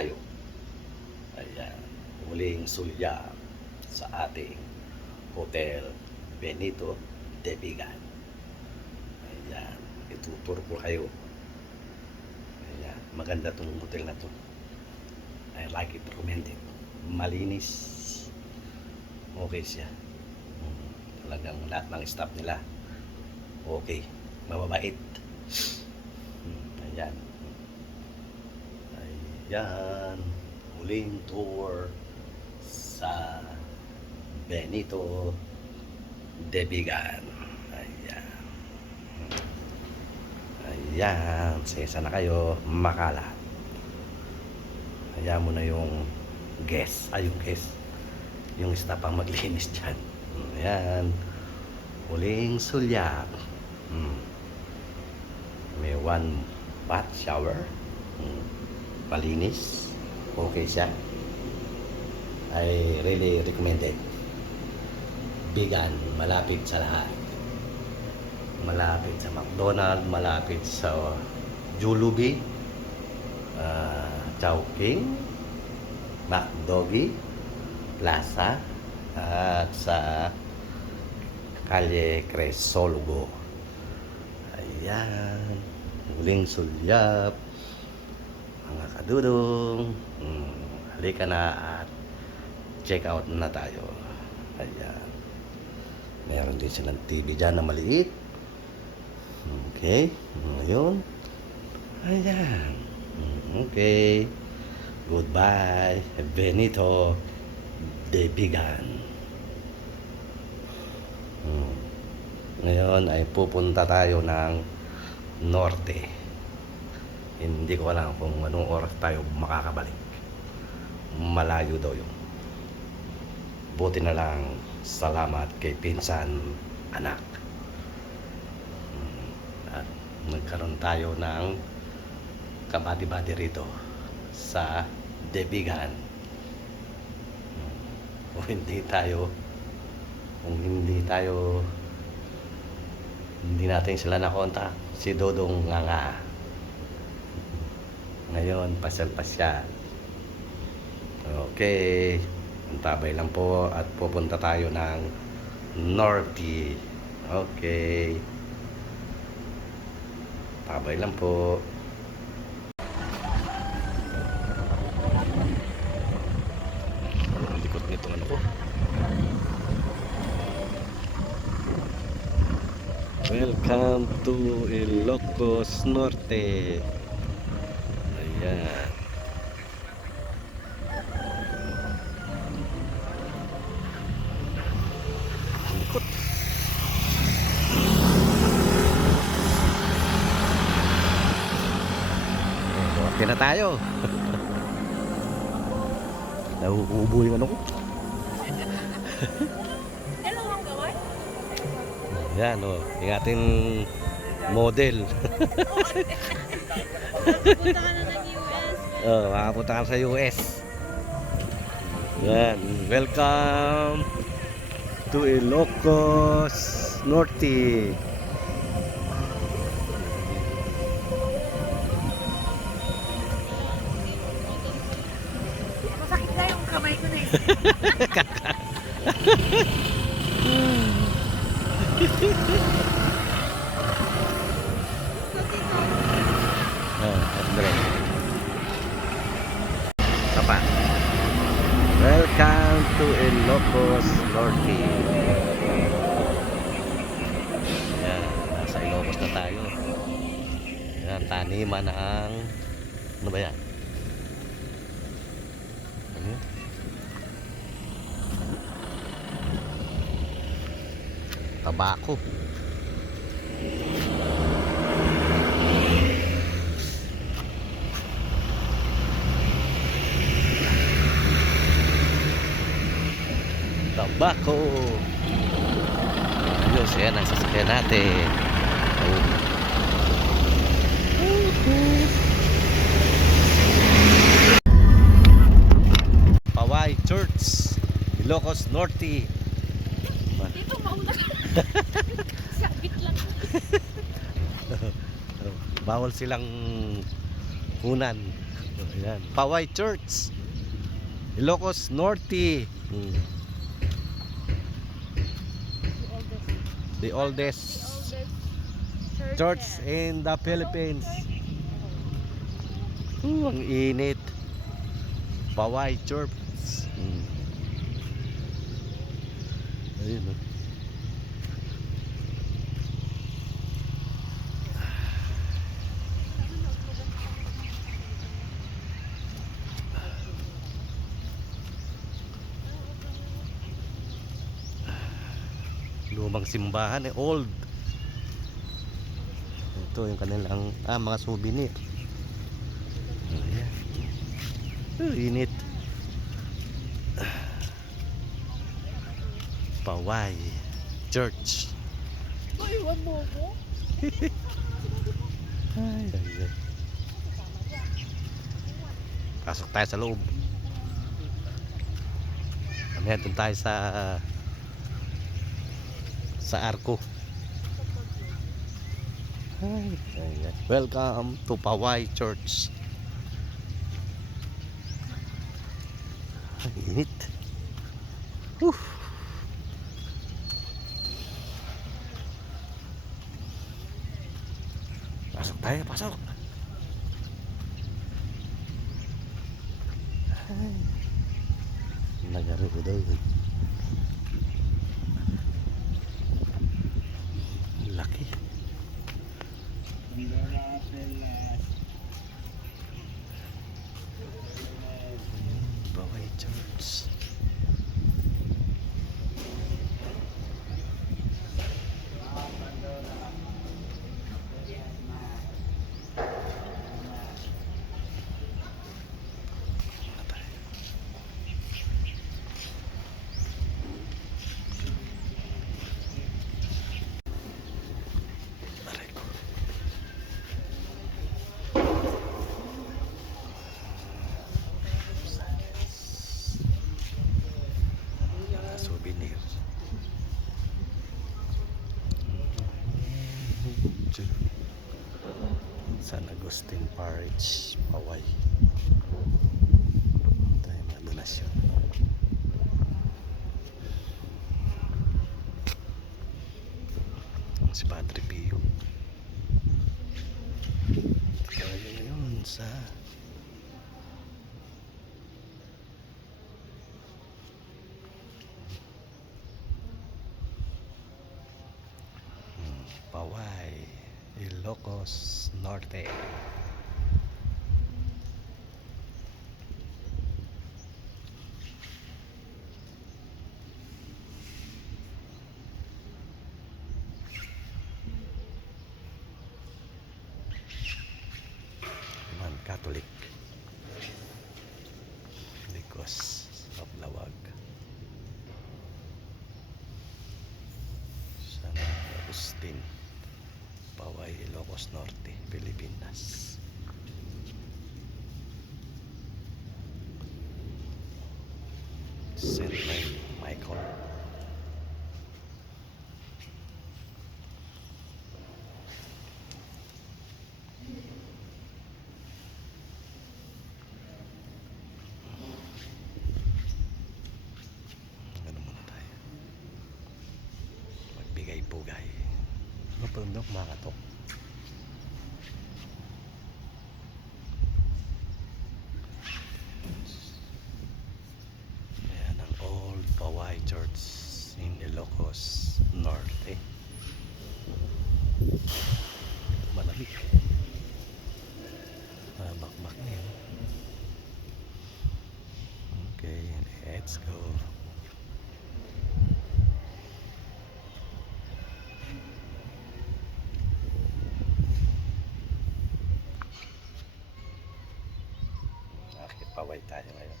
kayo. Ayan, muling sulya sa ating Hotel Benito de Vigan. Ayan, ituturo ko kayo. Ayan, maganda tong hotel na to. I like it, recommend it. Malinis. Okay siya. Mm, Talagang lahat ng staff nila. Okay. Mababait. Mm, Ayan. Ayan. Muling tour sa Benito de Vigan. Ayan. Ayan. Sesa na kayo. Makalat. Hayaan mo na yung guest. Ay, yung guest. Yung staff ang maglinis dyan. Ayan. Huling sulyap. Hmm. May one bath shower. Hmm. Malinis. Okay siya. I really recommended. Bigan, malapit sa lahat. Malapit sa McDonald, malapit sa Jollibee, uh, Chowking, McDoggy, Plaza, at sa Kalye Cresologo. Ayan, huling sulyap, mga kadudong, hmm, halika na at check out na tayo. Ayan. Meron din silang TV dyan na maliit. Okay. Ngayon. Ayan. Okay. Goodbye. Benito de Bigan. Hmm. Ngayon ay pupunta tayo ng norte. Hindi ko alam kung anong oras tayo makakabalik. Malayo daw yun. Buti na lang salamat kay pinsan anak. Hmm. At nagkaroon tayo ng kabati-bati rito sa Debigan. Hmm. Kung hindi tayo kung hindi tayo hindi natin sila nakontak si Dodong nga nga ngayon pasyal-pasyal okay antabay lang po at pupunta tayo ng Norte. Okay. Tabay lang po. Ano ko Welcome to Ilocos Norte. Norte na tayo. Nauubo yung ano ko. Dalawang gawin? Yan o, yung ating model. Punta ka na ng US. Oh, makapunta ka sa US. Yan, welcome to Ilocos Norte. Kamay ko na eh. Oh, Andre. Apa? Welcome to Ilocos Norte. Yan, nasa Ilocos na tayo. Yan, taniman ng... Ano ba yan? Ano yun? Tabako. Tabako. Ayos, yan ang sasakyan natin. Paway Church, Ilocos Norte. Dito mauna. Sabit lang. Bawal silang kunan. Ayan. Paway Church. Ilocos Norte. Hmm. The oldest. The oldest oldest church in the Philippines. Uh, ang init. Paway Church. Hmm. Ayun oh. lumang simbahan eh, old. Ito yung kanilang ah, mga souvenir. Ayan. Oh, init. Paway Church. Ay, iwan mo ko. Ay, ay, ay. Pasok tayo sa loob. Mamaya doon tayo sa sa arko. Ay, ay, ay. Welcome to Paway Church. Ang init. Whew. Pasok tayo, pasok. Ay. Nagaro ko daw. Laki. Baway Church. Ano tayo? Aray ko. Mga souvenir. San Agustin Parish, Paway. Tayo mga donasyon. Si Padre Pio. Tayo yun sa Paway, Ilocos Norte. Roman Catholic. Because of Lawag. San Agustin. Paway, Ilocos Norte, Pilipinas. St. Michael. Ano muna tayo? Magbigay-bugay. Ano pa yung makatok? Ayan ang Old Paway Church in Ilocos Norte. Malamig. Ah, bakbak na yun. Okay, let's go. Bakit paway tayo ngayon?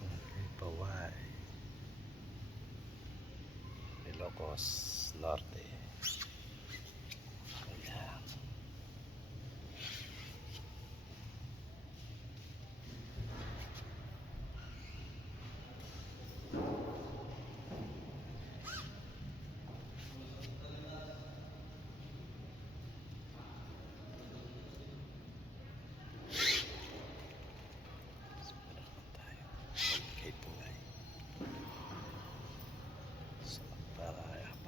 Okay, paway. Ilocos Norte.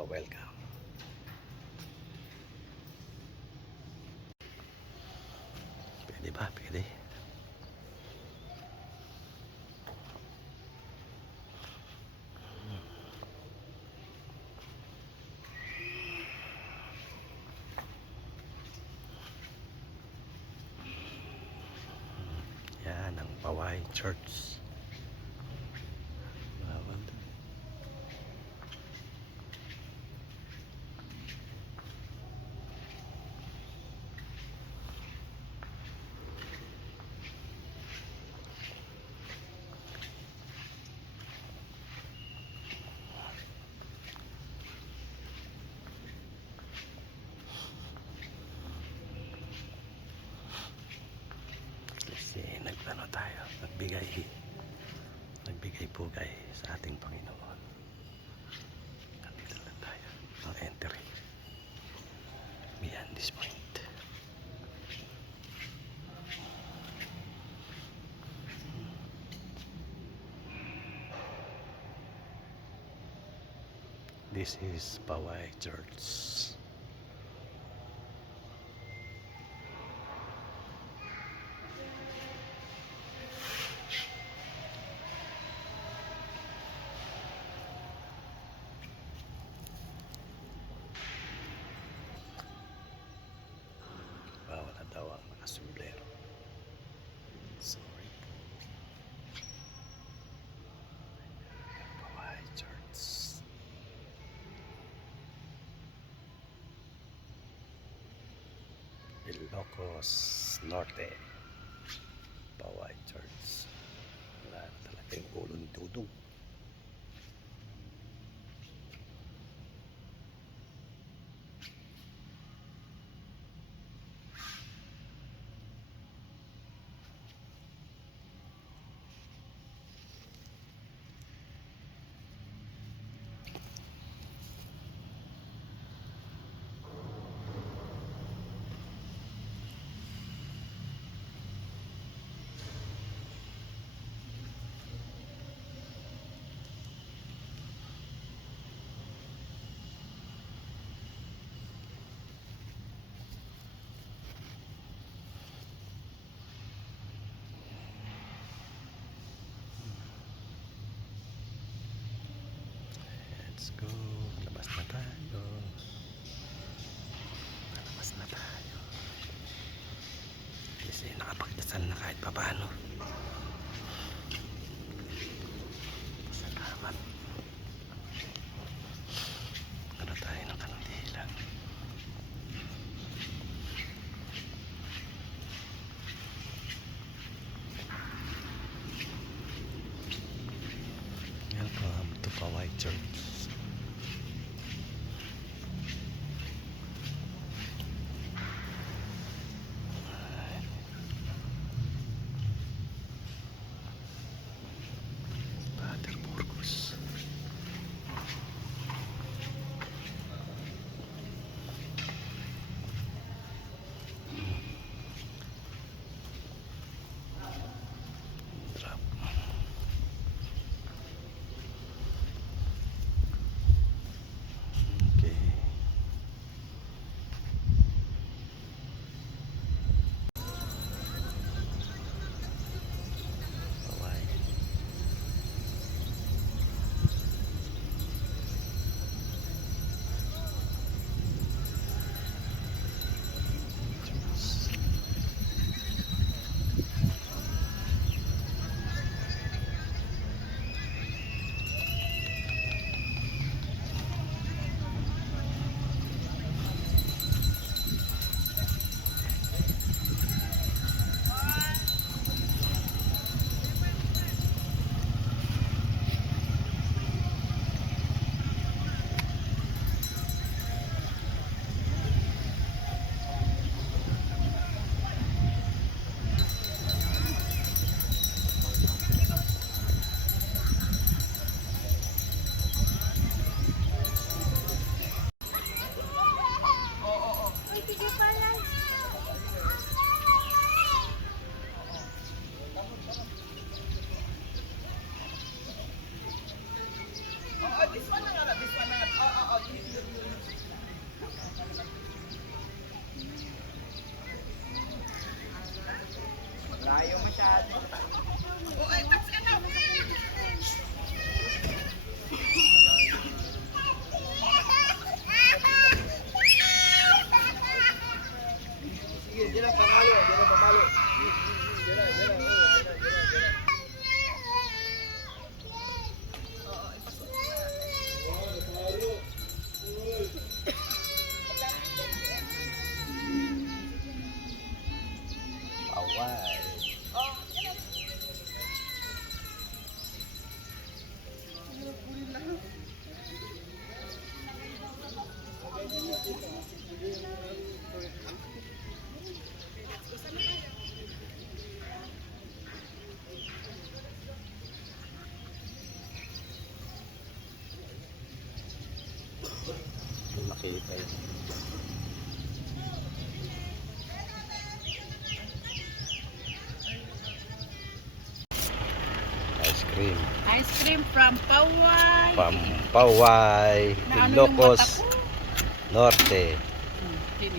Oh, welcome. Pwede ba? Pwede. Hmm. Yan ang Pawain Church. Nagbigay nagbigay pugay sa ating Panginoon. Nandito lang tayo, ang entry. Beyond this point. This is Paway Church. Bawal na daw ang mga sombrero. Sorry po. Paway Church. Ilocos Norte. Paway Church. Wala talaga yung ulo ni Dudong. Let's go. Labas na tayo. Labas na tayo. Kasi nakapagdasal na kahit papaano. Yun. Ice cream. Ice cream from Paway. Pampaway, Na ano Ilocos? Norte. Hmm, sino?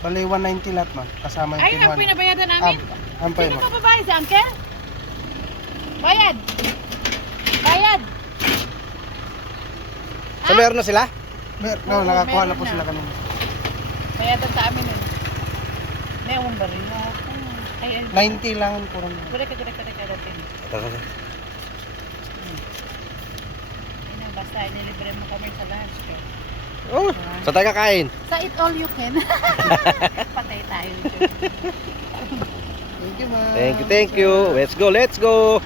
Bali 190 lahat man. Kasama yung Ay, ang pinabayadan namin. Am, ampay Sino mo. ka babae si Uncle? Bayad. Bayad. So meron na sila? Mer no, Oo, nakakuha na po na. sila kanina. Bayadan sa amin yun. May umang ba rin na? Ay, ay. 90 lang kurang. Kure ka, kure ka, kure ka natin. Ito, ito, ito. Yun na, basta inilibre mo kami sa lunch. ko. Oh, sa tayo kakain. Sa eat all you can. Patay tayo. Thank you, ma'am. Thank you, thank you. Let's go, let's go.